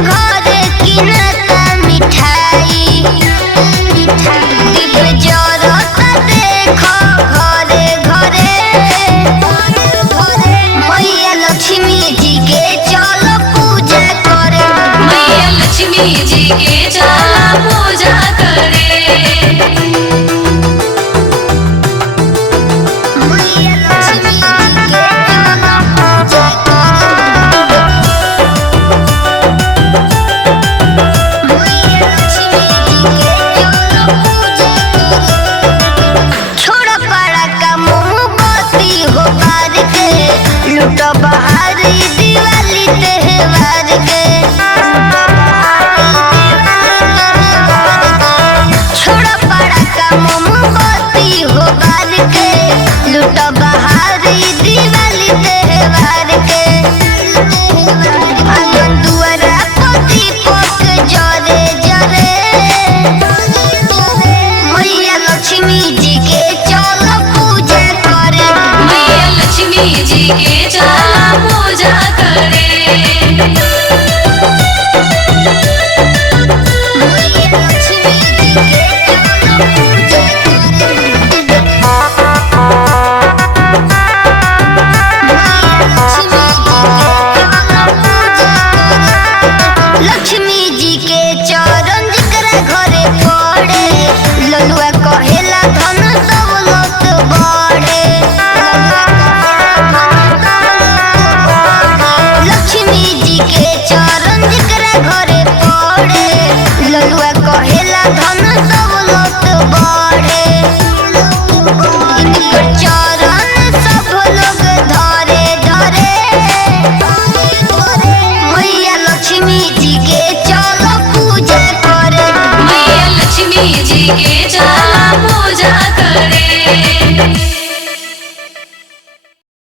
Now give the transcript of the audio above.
घर किनता मिठाई दीप जरता देखो घरे घरे मैया लक्ष्मी जी के चलो पूजा करे मैया लक्ष्मी जी के चला पूजा करे बहारी दिवाली त्योहार के छोड़ा पड़ा का मोमबत्ती हो बार के लूट बहारी दिवाली त्योहार के आंगन दुआरा पति पक जरे जरे मैया लक्ष्मी जी के चलो पूजा करे मैया लक्ष्मी जी के चला पूजा करे।